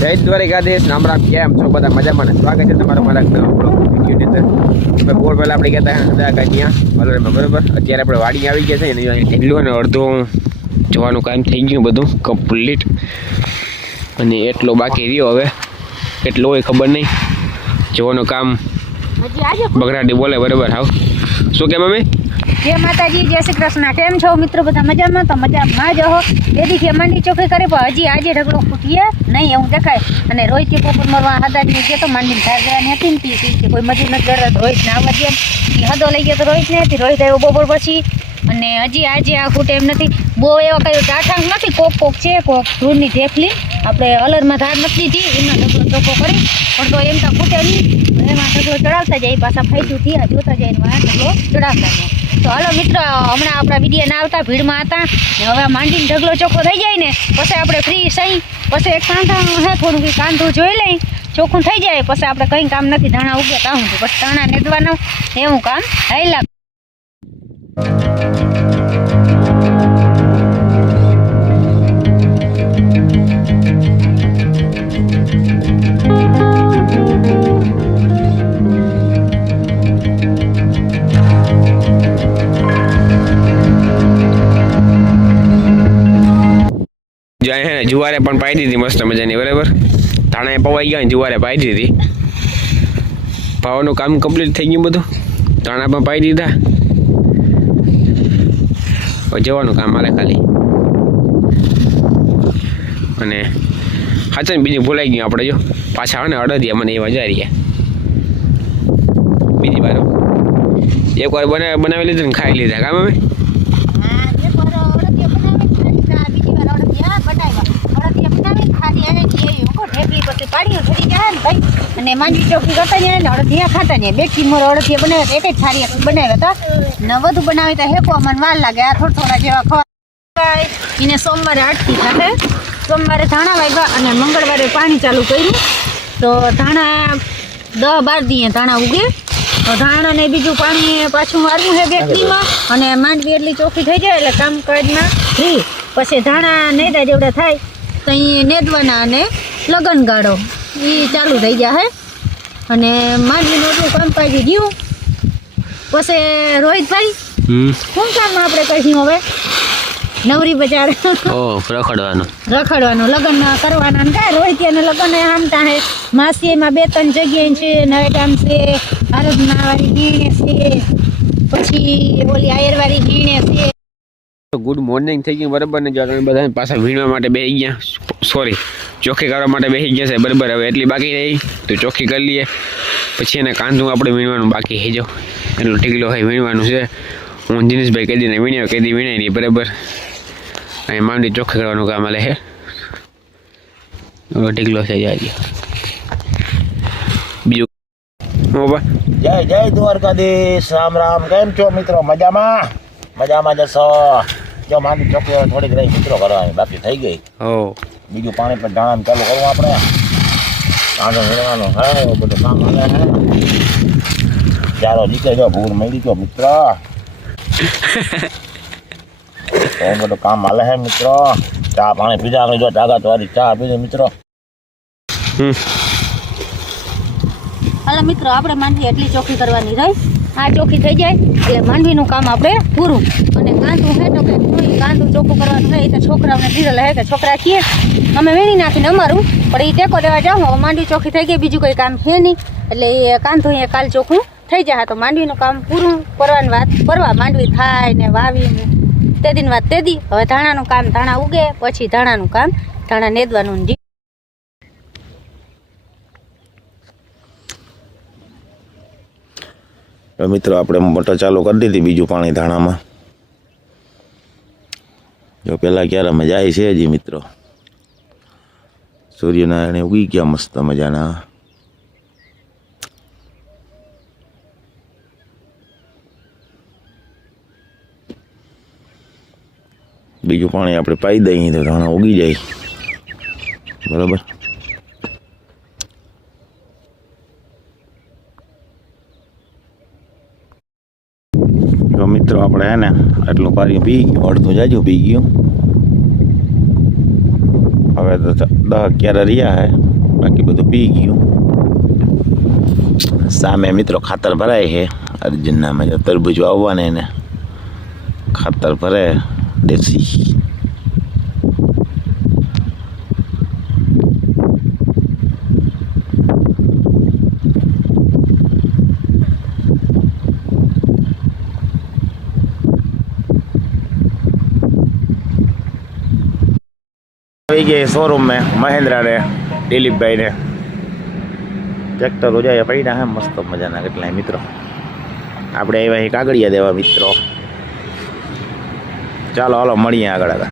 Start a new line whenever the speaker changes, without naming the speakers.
જય દ્વારિકાધીશ. નામ રામ. કેમ છો? બધા મજામાં ને? સ્વાગત છે તમારા મારા વિડીયોની અંદર. બોર પહેલાં આપણે ગયા હતા ત્યાં વલણમાં બરાબર? અત્યારે આપણે વાડી આવી ગયા છે ને એટલું અને અડધું જોવાનું કામ થઈ ગયું બધું કમ્પ્લીટ અને એટલો બાકી રહ્યો હવે. કેટલો હોય ખબર નહીં. જોવાનું કામ. બગડાટી બોલે બરાબર હાવ. શું કેમ મમ્મી?
જય માતાજી, જય શ્રી કૃષ્ણ. કેમ છો મિત્રો? બધા મજામાં? તો મજામાં જ હો. કે મંડી ચોખ્ખી કરી, પણ હજી આજે ઢગલો ફૂટીએ નહીં એવું દેખાય. અને રોહિત પોપર મરવા હદાની ગયો તો માંડીને ધાર જવાની હતી ને તી કે કોઈ મજૂર નથી ગરત રોહિત ના આવવા દે એ હદો લઈ ગયો તો રોહિત ને હતી રોહિત આવ્યો બપોર પછી. અને હજી આજે આ ફૂટે એમ નથી. બહુ એવા કઈ ટાઠાંક નથી, કોક કોક છે, કોક ધૂળની ઢેફલી. આપણે અલરમાં ધાર નથી દીધી એમના ઢગલો ચોખ્ખો કરી. પણ તો એમ તો ફૂટે નહીં. એમાં ઢગલો ચડાવતા જાય પાછા ફાયદું થયા, જોતા જાય એમાં ઢગલો ચડાવતા જાય. તો હાલો મિત્ર, હમણાં આપણા વીડિયો ના આવતા ભીડમાં હતા. ને હવે માંડીને ઢગલો ચોખ્ખો થઈ જાય ને, પછી આપણે ફ્રી સહી. પછી એક કાંધા હે, થોડું કંઈ કાંધું જોઈ લઈ. ચોખ્ખું થઈ જાય, પછી આપણે કંઈ કામ નથી, ધાણા ઉગે તાહું પછી ધાણા નેદવાનું એવું કામ
જો અહીંયા હે જુવારે પણ પાઈ દીધી મસ્ત મજાની, બરાબર? ધાણા પવાઈ ગયા જુવારે પાઈ દીધી. પાવાનું કામ કમ્પ્લીટ થઈ ગયું બધું. ધાણા પણ પાઈ દીધા. જવાનું કામ મારે ખાલી. અને હાચન બીજું ભૂલાઈ ગયું આપણે જો. પાછા આવે ને અડદિયા મને એ મજા રહી બીજી વાર એક વાર બનાવી લીધું ને ખાઈ લીધા. કામ અમે
અને માંડવી ચોકી કરતા ને અડધિયા ખાતા ને બેઠી મોર અડધિયા બનાવ્યા એક જ થારી બનાવ્યા હતા. ને વધુ બનાવી તો હેકો મને વાર લાગે. આ થોડા થોડા જેવા ખવા એને સોમવારે આઠથી ખાતે સોમવારે ધાણા વાગ્યા અને મંગળવારે પાણી ચાલુ કર્યું. તો ધાણા દહ બાર દીએ ધાણા ઉગે. તો ધાણા ને બીજું પાણી પાછું મારવું છે વ્યક્તિમાં અને માંડવી એટલી ચોખ્ખી થઈ જાય એટલે કામકાજમાં ફ્રી પછી ધાણા નેદા જેવડા થાય તો અહીં નેદવાના અને લગન ગાળો એ ચાલુ થઈ ગયા હે. અને માંડવીનું એટલું પાડી ગયું પછી રોહિતભાઈ શું કામ આપણે કહીશું હવે? નવરી બજાર.
ઓ રખડવાનું.
રખડવાનું લગ્ન કરવાના. ને કાંઈ રોહિત અને લગ્ન આમતા હે. માસી એમાં બે ત્રણ જગ્યાએ છે નવેગામ છે આરબના વાળી ગીણે છે પછી ઓલી આયરવાળી ગીણે છે.
ગુડ મોર્નિંગ થઈ ગયું, બરાબર? ને જો તમે બધા પાછા વીણવા માટે બેસી ગયા સોરી ચોખ્ખી કરવા માટે બેસી ગયા છે, બરાબર? હવે એટલી બાકી રહી, તો ચોખ્ખી કરી લઈએ. પછી એને કાંધું આપણે વીણવાનું બાકી હેજો એટલું ટીકલો હોય, વીણવાનું છે. હું દિનેશભાઈ કહી દઈને વીણ્યો, કહી દી વીણાય નહીં, બરાબર? અહીં માંડી ચોખ્ખી કરવાનું કામ હાલે છે. ટીકલો છે જાય બીજું?
જય જય દ્વારકાધીશ, રામ રામ. કેમ છો મિત્રો? મજામાં? મજામાં જશો જો માંડી ચોકી થોડીક રહી મિત્રો કરવાની બાકી થઈ ગઈ.
હો.
બીજું પાણી પર ધાણા ચાલુ કરવું આપણે. આગળ વીણવાનું હા એવું બધું કામ હાલે હે. ચાલો નીકળી જાઓ ભૂર મળી ગયો મિત્ર. એવું બધું કામ હાલે હે મિત્રો. ચા પાણી પીધા આપણે જો ધાગા વાળી ચા પીધી મિત્રો.
હાલો મિત્રો આપણે માંડવી એટલી ચોખ્ખી કરવાની રહી. આ ચોખ્ખી થઈ જાય એટલે માંડવીનું કામ આપણે પૂરું. અને કાંતું હે તો કોઈ ચોખ્ખું કરવાનું હોય એ તો છોકરાઓને ધીરે લે કે છોકરા કીએ, અમે વીણી નાખીને અમારું, પણ એ ટેકો દેવા જાઉં, હવે માંડવી ચોખ્ખી થઈ ગઈ, બીજું કોઈ કામ છે નહીં, એટલે એ કાંધો એ કાલ ચોખ્ખું થઈ જાય તો માંડવીનું કામ પૂરું કરવાની વાત કરવા માંડવી થાય ને વાવી ને તે દિન વાત તે દી, હવે ધાણાનું કામ ધાણા ઉગે, પછી ધાણાનું કામ, ધાણા નેદવાનું
મિત્રો, આપણે મોટર ચાલુ કરી દીધી, બીજું પાણી ધાણામાં. જો પેલા ક્યારે મજા આવી છે હજી મિત્રો? સૂર્યનારાયણ ઉગી ગયા મસ્ત મજાના. બીજું પાણી આપણે પાઈ દઈએ તો ધાણા ઉગી જાય. બરાબર? મિત્રો, આપણે હે ને આટલું પાણી પી ગયું, અડધું જાજુ પી ગયું. હવે હવે તો દ- દહ અગિયાર રહ્યા હે, બાકી બધું પી ગયું. સામે મિત્રો ખાતર ભરાય છે અર્જુનનામાં જો તરબૂચ વાવવાને એને. ખાતર ભરે, દેશી. આવી ગયા શોરૂમ में મહેન્દ્રા ને દિલીપભાઈ ને ટ્રેક્ટરો જાય પડ્યા હે, મસ્ત મજાના કેટલાય મિત્રો. આપણે અહીં કાગળિયા દેવા મિત્રો. ચાલો, હાલો, મળીએ આગળ આગળ.